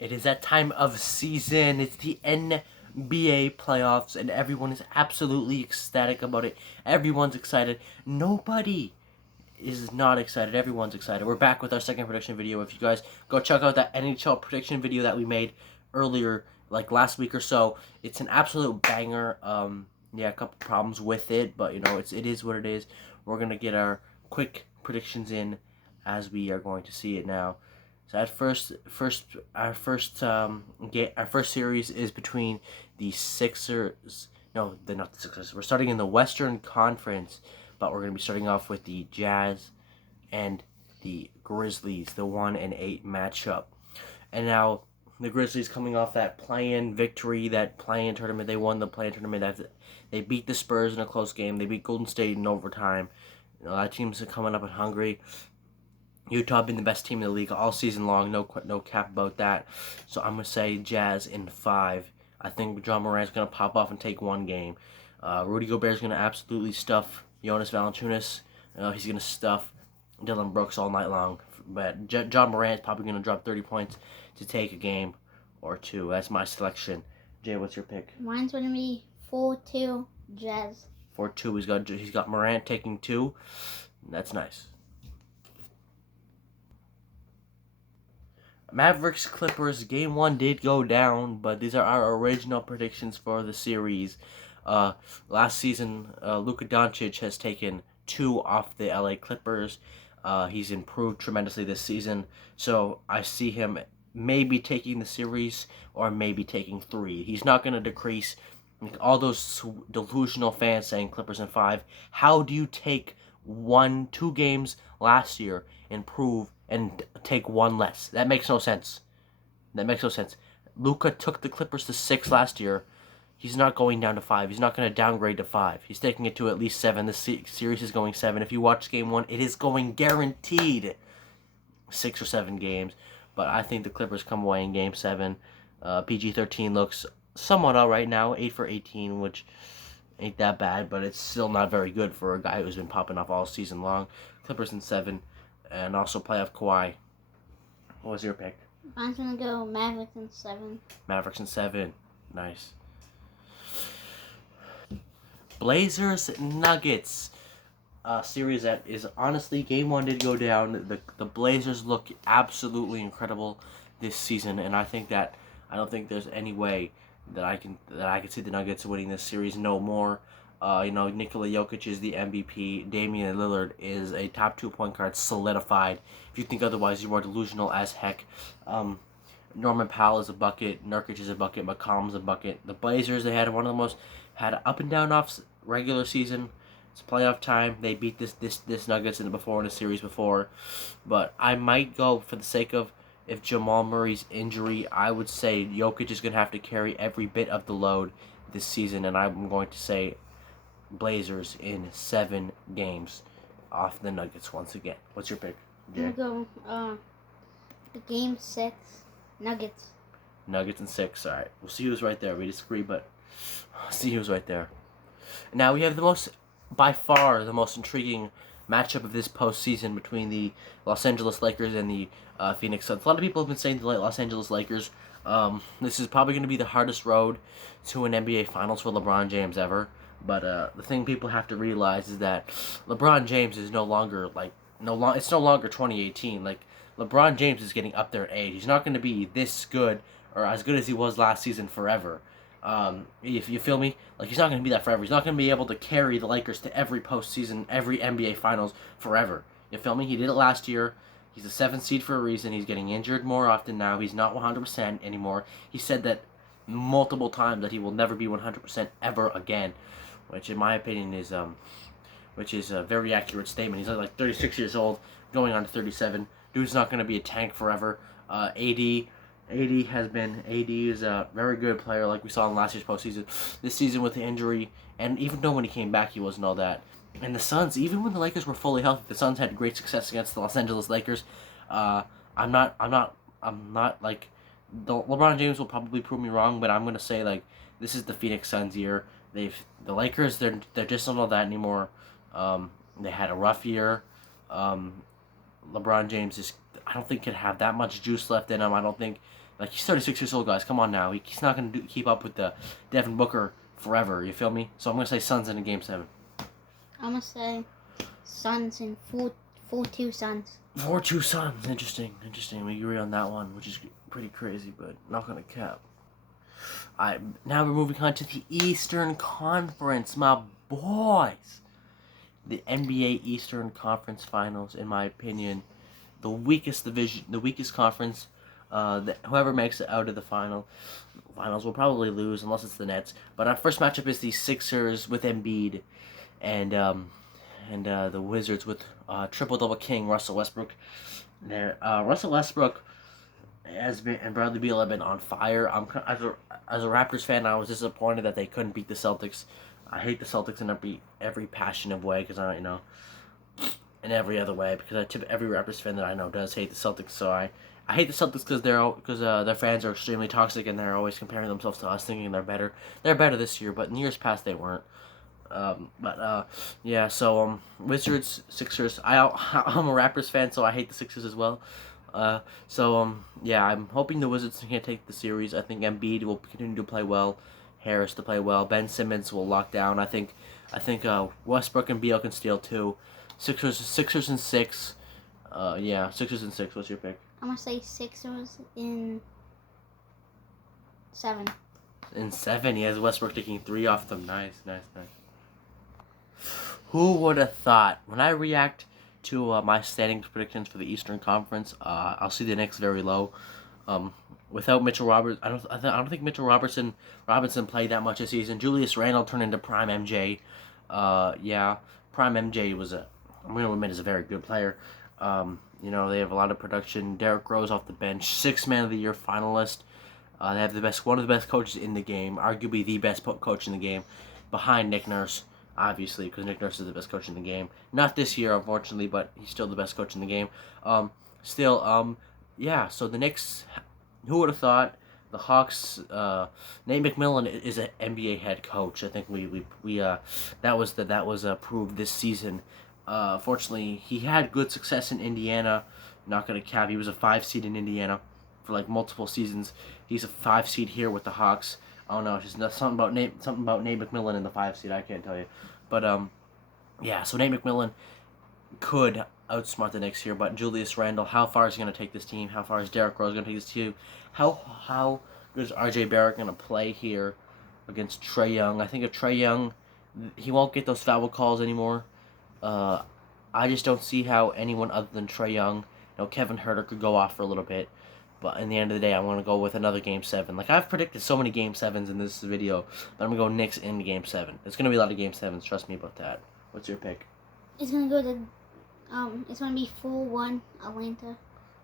It is that time of season. It's the NBA playoffs, and everyone is absolutely ecstatic about it. Everyone's excited. Nobody is not excited. Everyone's excited. We're back with our second prediction video. If you guys go check out that NHL prediction video that we made earlier, like last week or so, it's an absolute banger. Yeah, a couple problems with it, but you know, it is what it is. We're gonna get our quick predictions in as we are going to see it now. So at our first series is between the Sixers. No, they're not the Sixers. We're starting in the Western Conference, but we're gonna be starting off with the Jazz and the Grizzlies, the 1-8 matchup. And now the Grizzlies coming off that play-in victory, that play-in tournament. They won the play-in tournament. They beat the Spurs in a close game. They beat Golden State in overtime. You know, that team's coming up and hungry. Utah being the best team in the league all season long. No cap about that. So I'm going to say Jazz in 5. I think John Morant's going to pop off and take one game. Rudy Gobert's going to absolutely stuff Jonas Valanciunas. He's going to stuff Dylan Brooks all night long. But John Morant's probably going to drop 30 points to take a game or two. That's my selection. Jay, what's your pick? Mine's going to be 4-2 Jazz. 4-2. He's got Morant taking 2. That's nice. Mavericks Clippers game 1 did go down, but these are our original predictions for the series. Last season, Luka Doncic has taken 2 off the LA Clippers. He's improved tremendously this season, so I see him maybe taking the series or maybe taking 3. He's not going to decrease. All those delusional fans saying Clippers in 5. How do you take 2 games last year, improve, and take 1 less? That makes no sense. Luka took the Clippers to 6 last year. He's not going down to 5. He's not going to downgrade to 5. He's taking it to at least 7. The series is going 7. If you watch game 1, it is going guaranteed 6 or 7 games. But I think the Clippers come away in game 7. PG-13 looks somewhat all right now, 8 for 18, which ain't that bad, but it's still not very good for a guy who's been popping off all season long. Clippers in 7, and also playoff Kawhi. What was your pick? Mine's going to go Mavericks in 7. Mavericks in 7. Nice. Blazers Nuggets. Series that is honestly, game 1 did go down. The Blazers look absolutely incredible this season, and I don't think there's any way that I can see the Nuggets winning this series no more. Nikola Jokic is the MVP. Damian Lillard is a top 2 point guard solidified. If you think otherwise, you are delusional as heck. Norman Powell is a bucket. Nurkic is a bucket. McCollum's a bucket. The Blazers, they had up and down off regular season. It's playoff time. They beat this Nuggets in the series before, but I might go for the sake of, if Jamal Murray's injury, I would say Jokic is going to have to carry every bit of the load this season, and I'm going to say Blazers in 7 games off the Nuggets once again. What's your pick, Jay? I'm going to go game 6 Nuggets. Nuggets in 6. All right. We'll see who's right there. We disagree, but see who's right there. Now we have by far the most intriguing matchup of this postseason between the Los Angeles Lakers and the Phoenix Suns. A lot of people have been saying the Los Angeles Lakers. This is probably going to be the hardest road to an NBA Finals for LeBron James ever. But the thing people have to realize is that LeBron James is no longer it's no longer 2018. Like, LeBron James is getting up there in age. He's not going to be this good or as good as he was last season forever. If you feel me, like, he's not going to be that forever. He's not going to be able to carry the Lakers to every postseason, every NBA Finals forever. You feel me? He did it last year. He's a 7th seed for a reason. He's getting injured more often now. He's not 100% anymore. He said that multiple times, that he will never be 100% ever again, which in my opinion is a very accurate statement. He's like 36 years old, going on to 37. Dude's not going to be a tank forever. AD is a very good player, like we saw in last year's postseason. This season with the injury, and even though when he came back, he wasn't all that. And the Suns, even when the Lakers were fully healthy, the Suns had great success against the Los Angeles Lakers. I'm not like, the LeBron James will probably prove me wrong, but I'm gonna say, like, this is the Phoenix Suns year. The Lakers, they're just not all that anymore. They had a rough year. LeBron James is, I don't think could have that much juice left in him. I don't think, like, he's 36 years old, guys. Come on now. He's not going to keep up with the Devin Booker forever. You feel me? So I'm going to say Suns in a Game 7. I'm gonna say Suns in 4-2 Suns. 4-2 Suns. Interesting. We agree on that one, which is pretty crazy, but not going to cap. Now we're moving on to the Eastern Conference, my boys. The NBA Eastern Conference Finals, in my opinion, the weakest division, the weakest conference. Whoever makes it out of the finals will probably lose unless it's the Nets. But our first matchup is the Sixers with Embiid, and the Wizards with triple double king Russell Westbrook. Russell Westbrook and Bradley Beal have been on fire. As a Raptors fan, I was disappointed that they couldn't beat the Celtics. I hate the Celtics in every passionate way because in every other way because every Raptors fan that I know does hate the Celtics. So I hate the Celtics because their fans are extremely toxic and they're always comparing themselves to us, thinking they're better. They're better this year, but in years past they weren't. Yeah. So Wizards, Sixers. I'm a Raptors fan, so I hate the Sixers as well. Yeah, I'm hoping the Wizards can take the series. I think Embiid will continue to play well, Harris to play well, Ben Simmons will lock down. I think Westbrook and Beal can steal too. Sixers in 6. Yeah, Sixers in 6. What's your pick? I'm gonna say Sixers in 7. In 7, he has Westbrook taking 3 off them. Nice. Who would have thought? When I react to my standings predictions for the Eastern Conference, I'll see the Knicks very low. Without Mitchell Roberts, I don't think Mitchell Robinson played that much this season. Julius Randle turned into prime MJ. Yeah, prime MJ I'm gonna admit, is a very good player. They have a lot of production. Derrick Rose off the bench, 6th Man of the Year finalist. They have one of the best coaches in the game, arguably the best coach in the game, behind Nick Nurse, obviously, because Nick Nurse is the best coach in the game. Not this year, unfortunately, but he's still the best coach in the game. Yeah. So the Knicks, who would have thought? The Hawks, Nate McMillan is an NBA head coach. I think that was proved this season. Fortunately, he had good success in Indiana. Not gonna cap. He was a 5 seed in Indiana for like multiple seasons. He's a 5 seed here with the Hawks. I don't know. It's just something about Nate McMillan in the 5 seed. I can't tell you. But yeah. So Nate McMillan could outsmart the Knicks here. But Julius Randle, how far is he gonna take this team? How far is Derrick Rose gonna take this team? How good is RJ Barrett gonna play here against Trae Young? I think if Trae Young, he won't get those foul calls anymore. I just don't see how anyone other than Trae Young, Kevin Huerter could go off for a little bit. But in the end of the day, I want to go with another Game 7. Like, I've predicted so many Game 7s in this video, but I'm going to go Knicks in Game 7. It's going to be a lot of Game 7s, trust me about that. What's your pick? It's gonna go to, it's gonna be 4-1 Atlanta.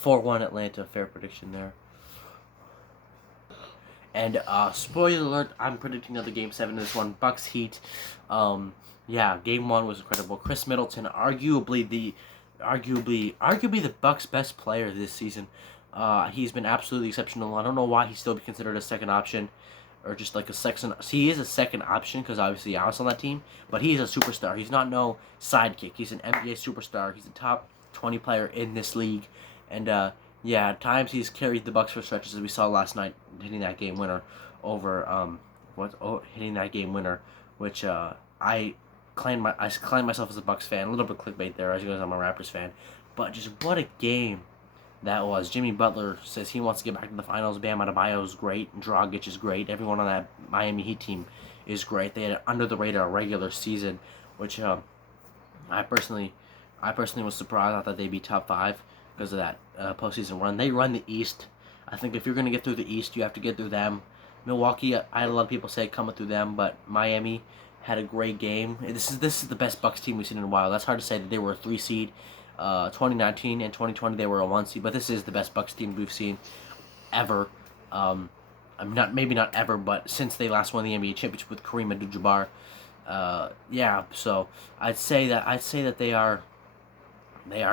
4-1 Atlanta, fair prediction there. And, spoiler alert, I'm predicting another Game 7 in this one. Bucks Heat. Yeah, Game 1 was incredible. Chris Middleton, arguably the Bucks' best player this season. He's been absolutely exceptional. I don't know why he's still considered a second option, or just like a second. He is a second option because obviously Giannis on that team, but he is a superstar. He's not no sidekick. He's an NBA superstar. He's a top 20 player in this league, and yeah, at times he's carried the Bucks for stretches, as we saw last night, hitting that game winner over hitting that game winner, which I claim myself as a Bucks fan. A little bit clickbait there, as you guys, I'm a Raptors fan, but just what a game that was. Jimmy Butler says he wants to get back to the finals. Bam Adebayo is great. Dragic is great. Everyone on that Miami Heat team is great. They had an under the radar regular season, which I personally was surprised. I thought they'd be top 5 because of that postseason run. They run the East. I think if you're gonna get through the East, you have to get through them. Milwaukee, I had a lot of people say coming through them, but Miami had a great game. This is the best Bucks team we've seen in a while. That's hard to say that they were a 3 seed. 2019 and 2020 they were a 1 seed, but this is the best Bucks team we've seen ever. Maybe not ever, but since they last won the NBA championship with Kareem Abdul-Jabbar. Yeah, so I'd say that they are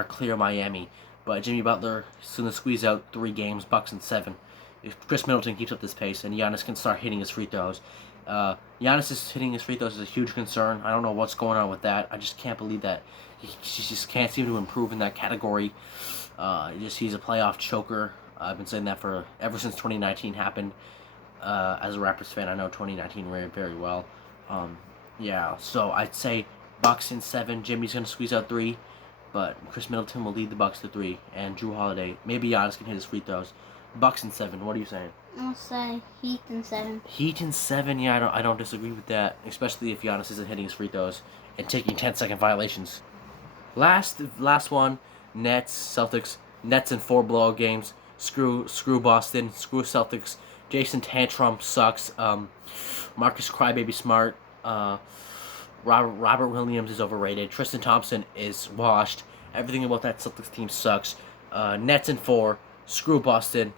clear Miami, but Jimmy Butler is gonna squeeze out 3 games, Bucks in 7. If Chris Middleton keeps up this pace and Giannis can start hitting his free throws, Giannis is hitting his free throws is a huge concern. I don't know what's going on with that. I just can't believe that he just can't seem to improve in that category. He's a playoff choker. I've been saying that for ever since 2019 happened. As a Raptors fan, I know 2019 very, very well. Yeah, so I'd say Bucks in 7. Jimmy's gonna squeeze out 3, but Chris Middleton will lead the Bucks to 3, and Drew Holiday, maybe Giannis can hit his free throws. Bucks in 7. What are you saying? I'm gonna say Heat in 7. Heat in 7. Yeah, I don't disagree with that, especially if Giannis isn't hitting his free throws and taking 10-second violations. Last one, Nets, Celtics. Nets in 4 blowout games. Screw Boston. Screw Celtics. Jason Tantrum sucks. Marcus Crybaby Smart. Robert Williams is overrated. Tristan Thompson is washed. Everything about that Celtics team sucks. Nets in 4. Screw Boston.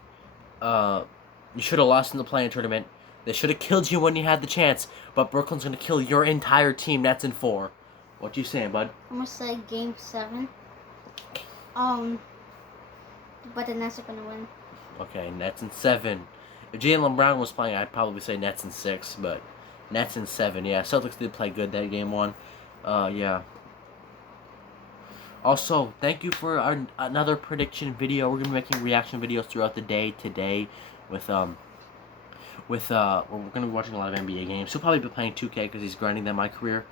You should have lost in the play-in tournament. They should have killed you when you had the chance. But Brooklyn's gonna kill your entire team. Nets in 4. What you saying, bud? I'm gonna say Game 7. But the Nets are gonna win. Okay, Nets in 7. If Jaylen Brown was playing, I'd probably say Nets in 6, but Nets in 7. Yeah, Celtics did play good that game 1. Yeah. Also, thank you for another prediction video. We're gonna be making reaction videos throughout the day today with we're gonna be watching a lot of NBA games. He'll probably be playing 2K because he's grinding that my career.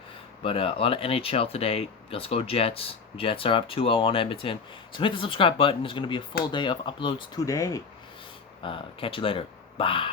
But a lot of NHL today. Let's go Jets. Jets are up 2-0 on Edmonton. So hit the subscribe button. There's going to be a full day of uploads today. Catch you later. Bye.